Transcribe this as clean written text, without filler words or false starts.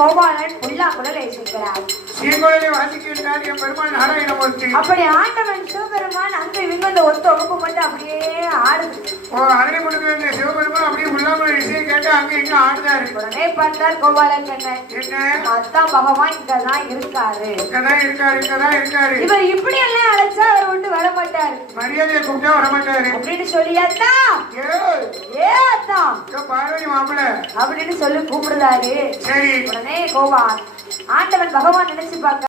கோபாலன் புல்லா குடலை சேர்க்கிறார். அப்படி ஆண்டவன் சிவபெருமான் அங்கே விழுந்த ஒத்த ஒப்பு மட்டும் அப்படியே ஆடுது. சிவபெருமான் அப்படியே உள்ளாமல் விஷயம் கேட்டு அங்க இங்க ஆடுதாரு. உடனே பார்த்தார் கோபாலன் என்ன அதான் பகவான் இங்கதான் இருக்காரு. இவர் இப்படி எல்லாம் அழைச்சா அவர் விட்டு வர மாட்டாரு. மரியாதையை கூப்பிட்டா வர மாட்டாரு அப்படின்னு சொல்லியாத்தா பார்வதி மாப்பிள்ள அப்படின்னு சொல்லி கூப்பிடுறாரு. சரி உடனே கோபால் ஆண்டவன் பகவான் நினைச்சு பார்க்க